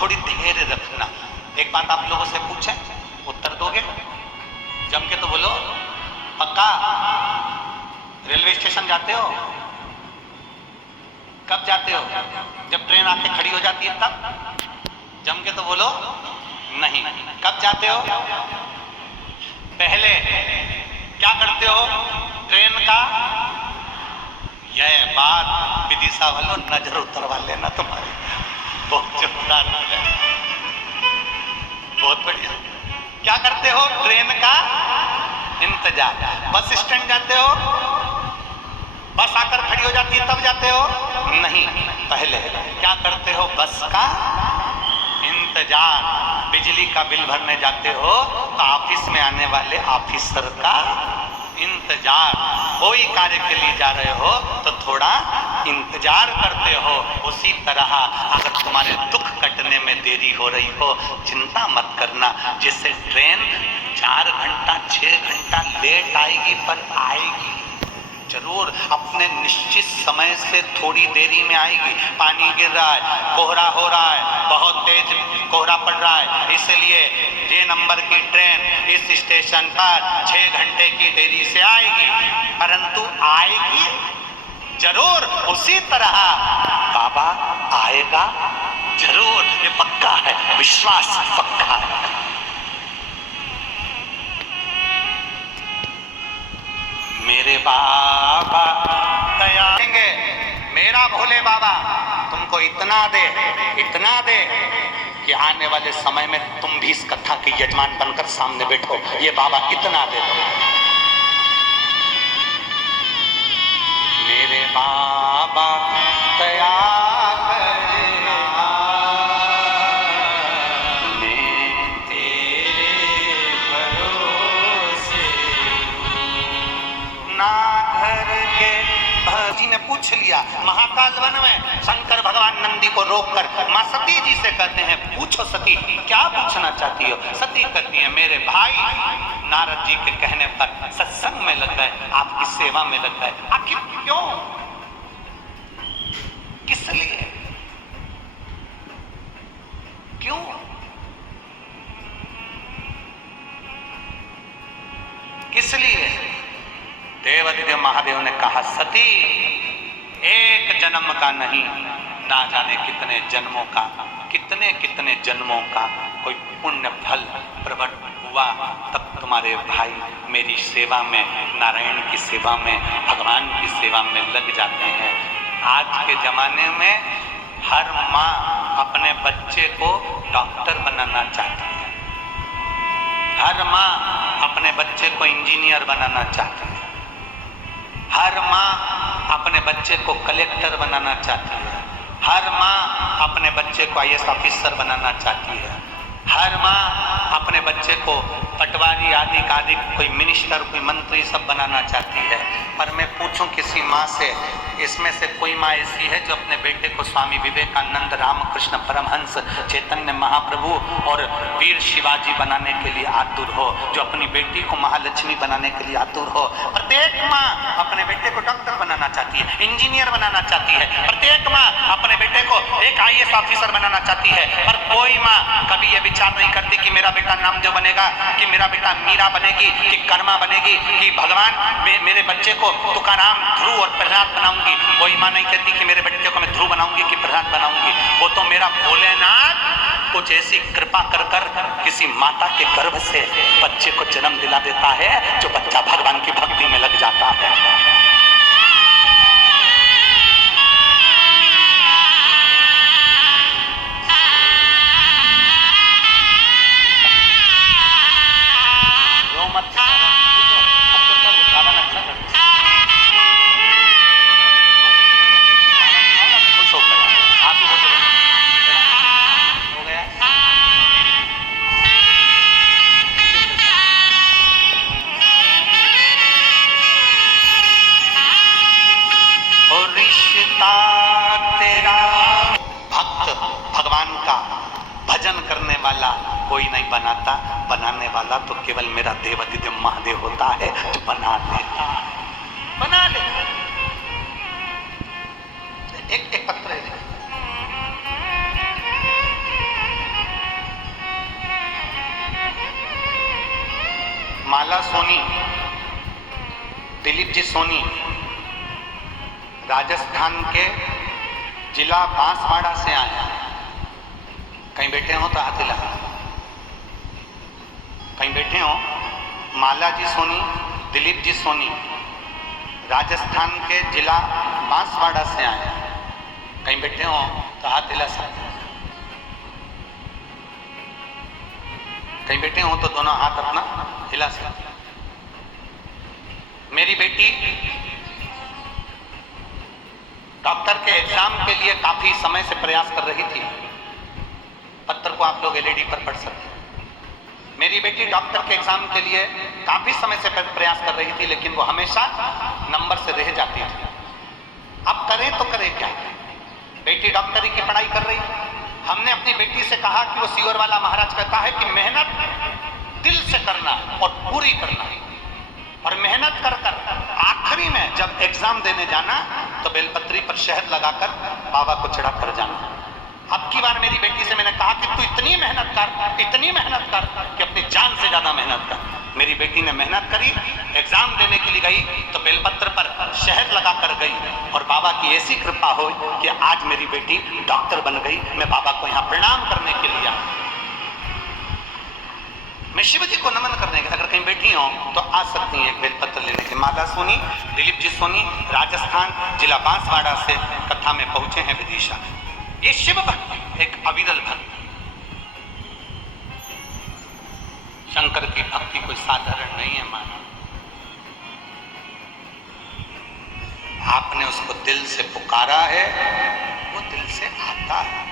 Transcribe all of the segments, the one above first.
थोड़ी धैर्य रखना। एक बात आप लोगों से पूछें, उत्तर दोगे? जम के तो बोलो। पक्का? रेलवे स्टेशन जाते हो? कब जाते हो? जब ट्रेन आके खड़ी हो जाती है तब? जम के तो बोलो। नहीं। कब जाते हो? पहले क्या करते हो? ट्रेन का यह बात विदिशा वालों नजर उतरवा लेना तुम्हारी। बहुत जोरदार है, बहुत बढ़िया। क्या करते हो? ट्रेन का इंतजार। बस स्टैंड जाते हो? बस आकर खड़ी हो जाती है तब जाते हो? नहीं, पहले क्या करते हो? बस का इंतजार। बिजली का बिल भरने जाते हो तो ऑफिस में आने वाले ऑफिसर का इंतजार। कोई कार्य के लिए जा रहे हो तो थोड़ा इंतजार करते हो। उसी तरह अगर तुम्हारे दुख कटने में देरी हो रही हो, चिंता मत करना। जिससे ट्रेन 4 घंटा 6 घंटा लेट आएगी पर आएगी जरूर। अपने निश्चित समय से थोड़ी देरी में आएगी। पानी गिर रहा है, कोहरा हो रहा है, बहुत तेज कोहरा पड़ रहा है, इसलिए जे नंबर की ट्रेन इस स्टेशन पर 6 घंटे की देरी से आएगी, परंतु आएगी जरूर। उसी तरह बाबा आएगा जरूर, ये पक्का है, विश्वास पक्का है। मेरे बाबा दया देंगे, मेरा भोले बाबा तुमको इतना दे कि आने वाले समय में तुम भी इस कथा के यजमान बनकर सामने बैठो। ये बाबा इतना दे दो। मेरे बाबा दया करना, मैं तेरे भरोसे ना घर के। जी ने पूछ लिया महाकाल वन में शंकर भगवान नंदी को रोककर मां सती जी से कहते हैं, पूछो सती क्या पूछना चाहती हो? सती कहती है, मेरे भाई नारद जी के कहने पर सत्संग में लग गए, आपकी सेवा में लग गए। आखिर क्यों? किस लिए? क्यों? किस लिए? देवादिदेव महादेव ने कहा, सती एक जन्म का नहीं, ना जाने कितने जन्मों का, कितने जन्मों का कोई पुण्य फल प्रकट हुआ, तब तुम्हारे भाई मेरी सेवा में, नारायण की सेवा में, भगवान की सेवा में लग जाते हैं। आज के जमाने में हर माँ अपने बच्चे को डॉक्टर बनाना चाहती है, हर माँ अपने बच्चे को इंजीनियर बनाना चाहती है, हर माँ अपने बच्चे को कलेक्टर बनाना चाहती है, हर माँ अपने बच्चे को आईएएस ऑफिसर बनाना चाहती है, हर माँ अपने बच्चे को पटवारी आदि का आदि कोई मिनिस्टर कोई मंत्री सब बनाना चाहती है। पर मैं पूछूं किसी माँ से, इसमें से कोई माँ ऐसी है जो अपने बेटे को स्वामी विवेकानंद, रामकृष्ण परमहंस, चैतन्य महाप्रभु और वीर शिवाजी बनाने के लिए आतुर हो, जो अपनी बेटी को महालक्ष्मी बनाने के लिए आतुर हो? प्रत्येक माँ अपने बेटे को डॉक्टर बनाना चाहती है, इंजीनियर बनाना चाहती है, प्रत्येक माँ अपने बेटे को एक आईएएस ऑफिसर बनाना चाहती है। पर कोई माँ कभी ये विचार नहीं करती कि मेरा बेटा नामदेव बनेगा, कि मेरा बेटा मीरा बनेगी, कि कर्मा बनेगी, कि भगवान मेरे बच्चे को तुकाराम, ध्रुव और प्रहलाद बनाऊंगी। कोई माँ नहीं कहती कि मेरे बेटे को मैं ध्रुव बनाऊंगी कि प्रहलाद बनाऊंगी। वो तो मेरा भोलेनाथ कुछ ऐसी कृपा कर कर किसी माता के गर्भ से बच्चे को जन्म दिला देता है, जो बच्चा भगवान की भक्ति में लग जाता है। कोई नहीं बनाता, बनाने वाला तो केवल मेरा देवादिदेव महादेव होता है, जो बना लेता, बना ले। एक पत्र है, माला सोनी, दिलीप जी सोनी राजस्थान के जिला बांसवाड़ा से आए हैं। कहीं बैठे हो तो हाथ हिला, कहीं बैठे हो। माला जी सोनी, दिलीप जी सोनी राजस्थान के जिला बांसवाड़ा से आए हैं। कहीं बैठे हो तो हाथ हिला सकते। कहीं बैठे हो तो दोनों हाथ अपना हिला सकते। मेरी बेटी डॉक्टर के एग्जाम के लिए काफी समय से प्रयास कर रही थी। पत्र को आप लोग एलईडी पर पढ़ सकते हैं। मेरी बेटी डॉक्टर के एग्जाम के लिए काफी समय से प्रयास कर रही थी, लेकिन वो हमेशा नंबर से रह जाती थी। अब करें तो करें क्या? बेटी डॉक्टरी की पढ़ाई कर रही। हमने अपनी बेटी से कहा कि वो सीवर वाला महाराज कहता है कि मेहनत दिल से करना और पूरी करना, और मेहनत कर कर आखिरी में जब एग्जाम देने जाना तो बेलपत्री पर शहद लगाकर बाबा को चढ़ा कर जाना। अब की बार मेरी बेटी से मैंने कहा कि तू इतनी मेहनत कर, इतनी मेहनत कर कि अपनी जान से ज्यादा मेहनत कर। मेरी बेटी ने मेहनत करी, एग्जाम देने के लिए गई तो बेलपत्र पर शहद लगा कर गई, और बाबा की ऐसी कृपा हो कि आज मेरी बेटी डॉक्टर बन गई। मैं बाबा को यहाँ प्रणाम करने के लिए आया, मैं शिव जी को नमन करने के। अगर कहीं बैठी हो तो आ सकती हैं एक बेलपत्र लेने के। माला सोनी, दिलीप जी सोनी राजस्थान जिला बांसवाड़ा से कथा में पहुंचे हैं विदिशा। ये शिव भक्त एक अविरल भक्त। शंकर की भक्ति कोई साधारण नहीं है मानो। आपने उसको दिल से पुकारा है, वो दिल से आता है।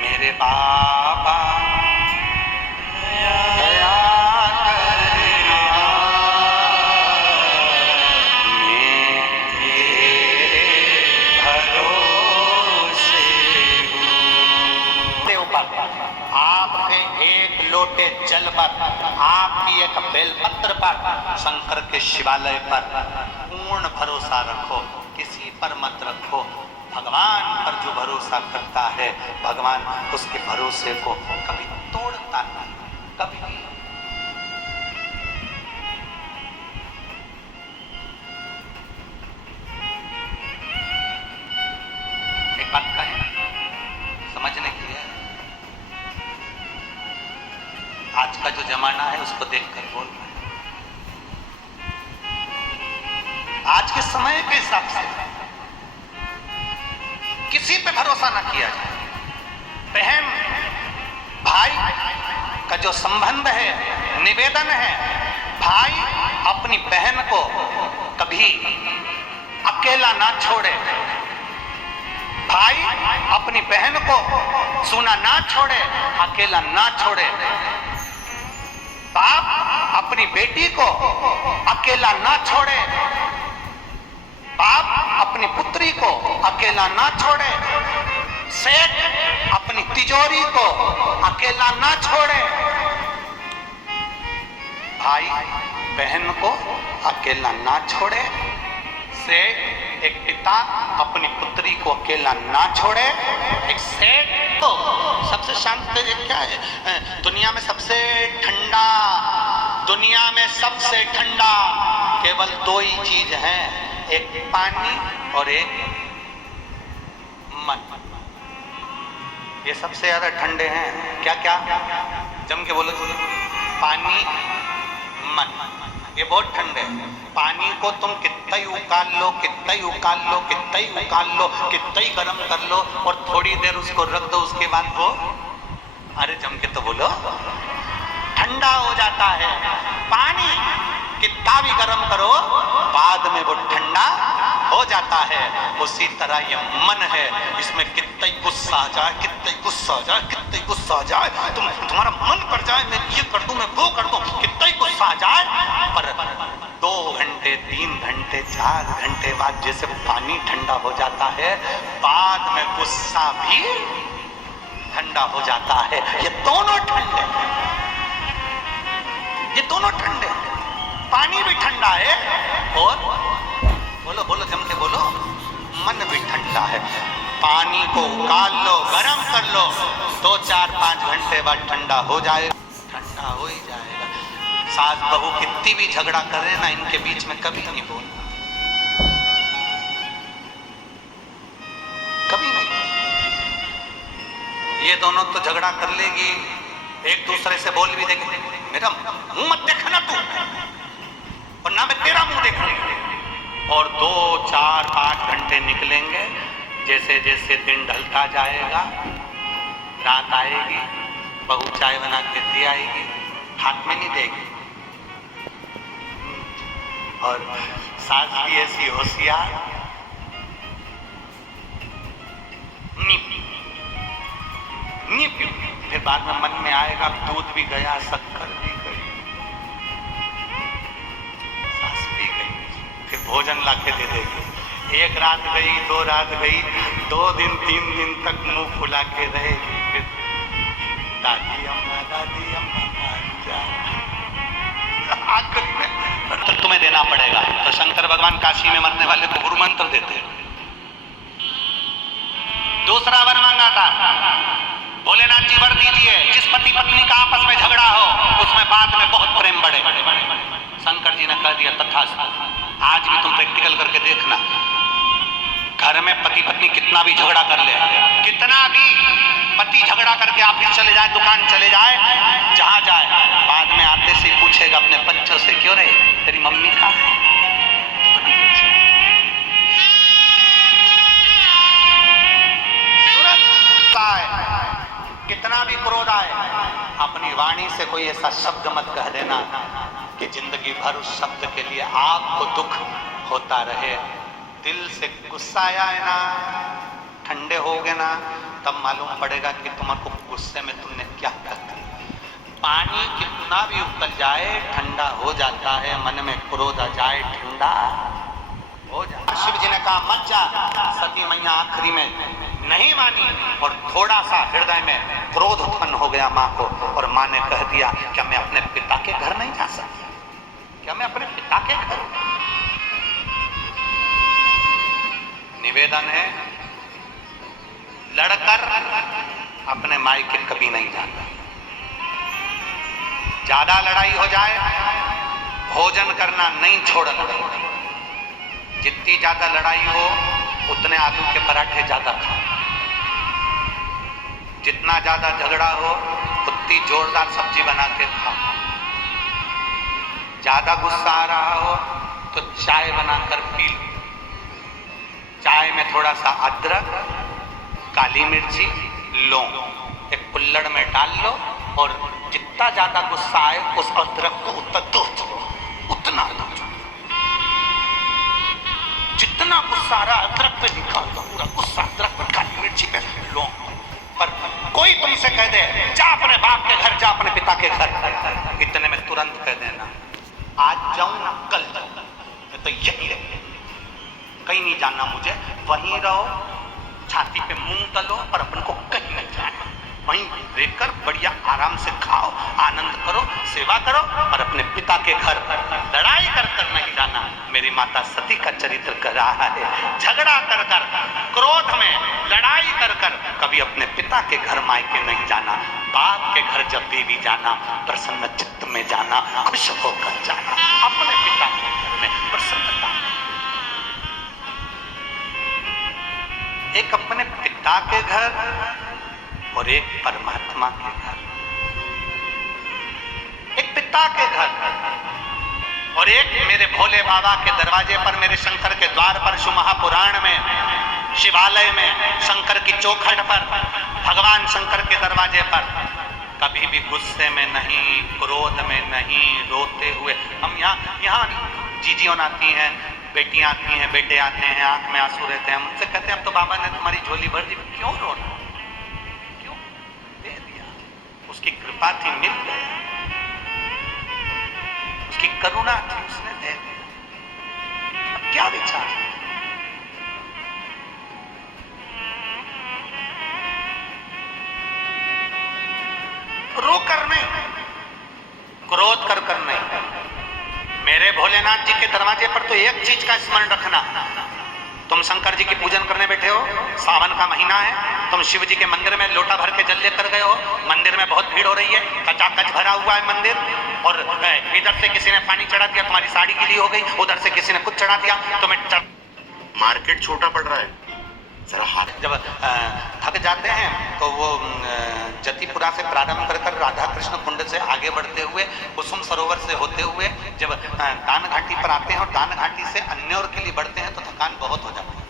मेरे बाबा दया करना, मैं तेरे भरोसे हूँ। आपके एक लोटे जल पर, आपकी एक बेलपत्र पर, शंकर के शिवालय पर पूर्ण भरोसा रखो, किसी पर मत रखो। भगवान पर जो भरोसा करता है, भगवान उसके भरोसे को कभी तोड़ता नहीं, कभी नहीं। एक बात कहें समझने के लिए, आज का जो जमाना है उसको देखकर बोल रहे हैं। आज के समय के हिसाब से किसी पे भरोसा ना किया जाए। बहन भाई का जो संबंध है, निवेदन है, भाई अपनी बहन को कभी अकेला ना छोड़े, भाई अपनी बहन को सूना ना छोड़े, अकेला ना छोड़े। बाप अपनी बेटी को अकेला ना छोड़े, बाप अपनी पुत्री को अकेला ना छोड़े, सेठ अपनी तिजोरी को अकेला ना छोड़े, भाई बहन को अकेला ना छोड़े, सेठ एक पिता अपनी पुत्री को अकेला ना छोड़े। एक सेठ तो सबसे शांत क्या है दुनिया में, सबसे ठंडा, दुनिया में सबसे ठंडा केवल दो ही चीज है, एक पानी और एक मन। ये सबसे ज्यादा ठंडे हैं। क्या क्या जम के बोलो, पानी मन, ये बहुत ठंडे। पानी को तुम कितना ही उकाल लो, कितना ही उकाल लो, कितना ही उकाल लो, कितना ही गर्म कर लो, और थोड़ी देर उसको रख दो, उसके बाद वो, अरे जम के तो बोलो, ठंडा हो जाता है। पानी कितना भी गर्म करो, बाद में वो ठंडा हो जाता है। उसी तरह ये मन है, इसमें कितना ही गुस्सा आ जाए, कितना ही गुस्सा आ जाए, कितना ही गुस्सा आ जाए, तुम्हारा मन कर जाए मैं ये कर दूं, मैं वो कर दूं, कितना ही गुस्सा आ जाए, पर 2 घंटे 3 घंटे 4 घंटे बाद जैसे पानी ठंडा हो जाता है, बाद में गुस्सा भी ठंडा हो जाता है। ये दोनों ठंडे, ये दोनों ठंडे, पानी भी ठंडा है और बोलो बोलो जम के बोलो, मन भी ठंडा है। पानी को उबाल लो, गर्म कर लो, 2-4-5 घंटे बाद ठंडा हो जाएगा, ठंडा हो ही जाएगा। सास बहू कितनी भी झगड़ा कर रहे ना, इनके बीच में कभी नहीं बोलना, कभी नहीं। ये दोनों तो झगड़ा कर लेगी, एक दूसरे से बोल भी देंगे, मेरा मुंह मत देखना तू, और ना मैं तेरा मुंह देखूंगी। और 2-4-5 घंटे निकलेंगे। जैसे जैसे दिन ढलता जाएगा, रात आएगी, बहू चाय बना के दे आएगी, हाथ में नहीं देगी। और सास भी ऐसी होशियार, नहीं पी। फिर बाद में मन में आएगा दूध भी गया, शक्कर भी गई, सास भी गई, फिर भोजन लाके दे देगी। 1 रात गई, 2 रात गई, 2 दिन 3 दिन तक मुंह फुला के रहेगी। फिर दादी अम्मा आखिरी में तो तुम्हें देना पड़ेगा। तो शंकर भगवान काशी में मरने वाले को गुरु मंत्र देते हैं। दूसरा वर मांगा था, भोलेनाथ जी वर दीजिए जिस पति पत्नी का आपस में झगड़ा हो उसमें बाद में बहुत प्रेम बढ़े। शंकर जी ने कह दिया तथास्तु। आज भी तुम प्रैक्टिकल करके देखना, घर में पति पत्नी कितना भी झगड़ा कर ले, कितना भी पति झगड़ा करके ऑफिस चले जाए, दुकान चले जाए, जहां जाए, बाद में आते से पूछेगा अपने बच्चों से, क्यों रे तेरी मम्मी कहाँ है? कितना भी क्रोध आए, अपनी वाणी से कोई ऐसा शब्द मत कह देना कि जिंदगी भर उस शब्द के लिए आपको दुख होता रहे। दिल से गुस्सा आया है ना, ठंडे हो गए ना, तब मालूम पड़ेगा कि तुमको गुस्से में तुमने क्या कर दिया। पानी कितना भी उबल जाए ठंडा हो जाता है, मन में क्रोध आ जाए ठंडा हो जाता। शिव जी ने कहा मत जा। सती मैया आखिरी में नहीं मानी और थोड़ा सा हृदय में क्रोध उत्पन्न हो गया मां को, और मां ने कह दिया क्या मैं अपने पिता के घर नहीं जा सकती? क्या मैं अपने पिता के घर? निवेदन है, लड़कर अपने मायके कभी नहीं जाता। ज्यादा लड़ाई हो जाए, भोजन करना नहीं छोड़ना। जितनी ज्यादा लड़ाई हो उतने आलू के पराठे ज्यादा खाओ। जितना ज्यादा झगड़ा हो उतनी जोरदार सब्जी बना के खाओ। ज्यादा गुस्सा आ रहा हो तो चाय बनाकर पी लो। चाय में थोड़ा सा अदरक, काली मिर्ची, लौंग एक कुल्हड़ में डाल लो, और जितना ज्यादा गुस्सा आए उस अदरक को उतना दो, उतना दो। जितना गुस्सा आ रहा अदरक पे निकाल दो, पूरा गुस्सा अदरक पर, काली मिर्ची पे, लौंग पर। कोई तुमसे कह दे जा अपने बाप के घर, जा अपने पिता के घर, इतने में तुरंत कह देना आज जाऊं ना कल जाऊं, तो यही रहे, कहीं नहीं जाना मुझे, वहीं रहो, छाती पे मुंह तलो, पर अपन को कहीं नहीं जाना। वहीं रहकर बढ़िया आराम से खाओ, आनंद करो, सेवा करो, और अपने पिता के घर लड़ाई कर कर नहीं जाना। मेरी माता सती का चरित्र कर रहा है, झगड़ा कर कर, क्रोध में लड़ाई कर कर कभी अपने पिता के घर मायके नहीं जाना। बाप के घर जब भी जाना प्रसन्न चित्त में जाना, खुश होकर जाना, अपने पिता के घर में प्रसन्नता। एक अपने पिता के घर और एक परमात्मा के घर। एक पिता के घर और एक मेरे भोले बाबा के दरवाजे पर, मेरे शंकर के द्वार पर, शिव महापुराण में, शिवालय में, शंकर की चौखट पर, भगवान शंकर के दरवाजे पर कभी भी गुस्से में नहीं, क्रोध में नहीं, रोते हुए। हम यहाँ जीजियों आती हैं, बेटियां आती हैं, बेटे आते हैं, आंख में आंसू रहते हैं, हम उनसे कहते हैं अब तो बाबा ने तुम्हारी झोली भर दी, क्यों रोना? क्यों? दे दिया, उसकी कृपा थी, मिल गया, उसकी करुणा थी, उसने दे दिया। अब क्या विचार? रोकर नहीं, क्रोध कर कर नहीं। मेरे भोलेनाथ जी के दरवाजे पर तो एक चीज का स्मरण रखना, तुम शंकर जी की पूजन करने बैठे हो, सावन का महीना है, तुम शिव जी के मंदिर में लोटा भर के जल लेकर गए हो, मंदिर में बहुत भीड़ हो रही है, कचाकच भरा हुआ है मंदिर, और इधर से किसी ने पानी चढ़ा दिया, तुम्हारी साड़ी गीली हो गई, उधर से किसी ने कुछ चढ़ा दिया, तुम्हें मार्केट छोटा पड़ रहा है जरा हाथ। जब थक जाते हैं तो वो जतिपुरा से प्रारंभ कर राधा कृष्ण कुंड से आगे बढ़ते हुए कुसुम सरोवर से होते हुए जब दान घाटी पर आते हैं और दान घाटी से अन्योर के लिए बढ़ते हैं तो थकान बहुत हो जाती है।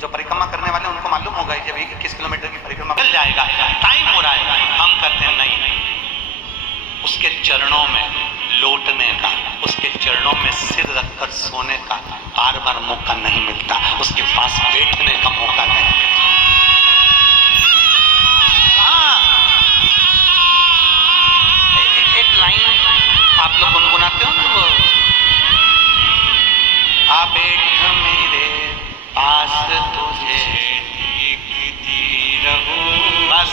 जो परिक्रमा करने वाले उनको मालूम होगा जब 21 किलोमीटर की परिक्रमा मिल जाएगा, टाइम हो रहा है, हम कहते हैं नहीं, उसके चरणों में लौटने का, उसके चरणों में सिर रखकर सोने का बार बार मौका नहीं मिलता, उसके पास बैठने का मौका नहीं मिलता। एक लाइन आप लोग गुनगुनाते हो ना, वो आ बैठ मेरे पास तुझे बस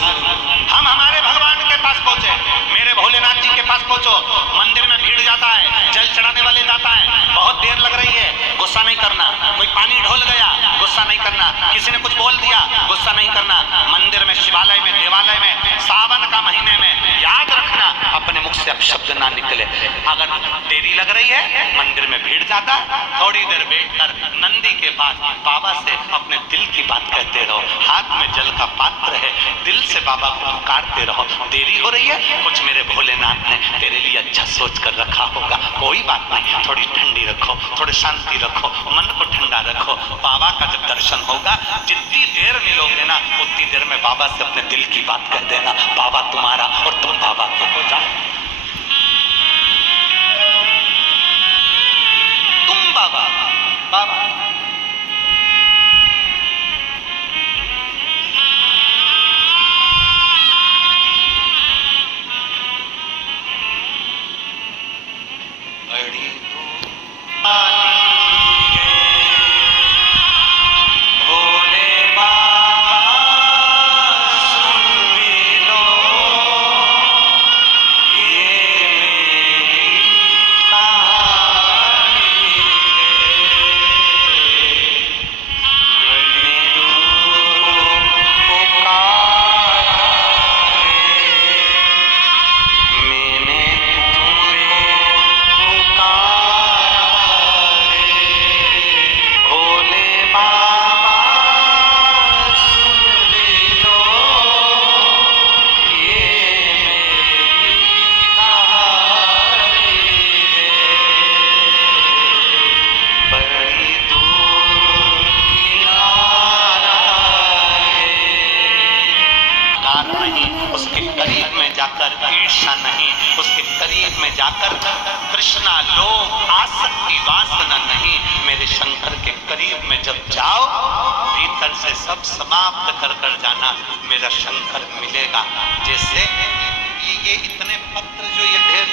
हम हमारे भगवान के पास पहुंचे, मेरे भोलेनाथ जी के पास पहुंचो। मंदिर में भीड़ जाता है, जल चढ़ाने वाले जाता है, बहुत देर लग रही है, गुस्सा नहीं करना, कोई पानी ढोल गया, गुस्सा नहीं करना, किसी ने कुछ बोल दिया, गुस्सा नहीं करना। मंदिर में, शिवालय में, देवालय में, सावन का महीने में याद रखना अपने मुख से अपशब्द ना निकले। अगर देरी लग रही है, मंदिर में भीड़ जाता, थोड़ी देर बैठकर नंदी के पास बाबा से अपने दिल की बात कहते रहो, हाथ में जल का पात्र है, दिल से बाबा को पुकारते रहो। देरी हो रही है, कुछ मेरे भोलेनाथ ने तेरे लिए अच्छा सोच कर रखा होगा, कोई बात नहीं, थोड़ी ठंडी रखो, थोड़ी शांति रखो, मन को ठंडा रखो। बाबा का जब दर्शन होगा, जितनी देर मिलोगे ना उतनी देर में बाबा से अपने दिल की बात कह देना, बाबा तुम्हारा और तुम बाबा के हो जाओ। तुम बाबा, बाबा बड़ी भोले बाबा सुन भी लो, ये मेरी कहानी है, बड़ी दूर पुकारा है, मैंने तुमको पुकारा है, भोले बाबा सुन भी लो, ये मेरी कहानी है, बड़ी दूर किनारा है। नहीं, उसके करीब में जाकर ईर्षा नहीं, उसके करीब में जाकर तृष्णा, लोभ, आसक्ति, वासना नहीं। मेरे शंकर के करीब में जब जाओ, भीतर से सब समाप्त कर कर जाना, मेरा शंकर मिलेगा। जैसे ये इतने पत्र जो ये ढेर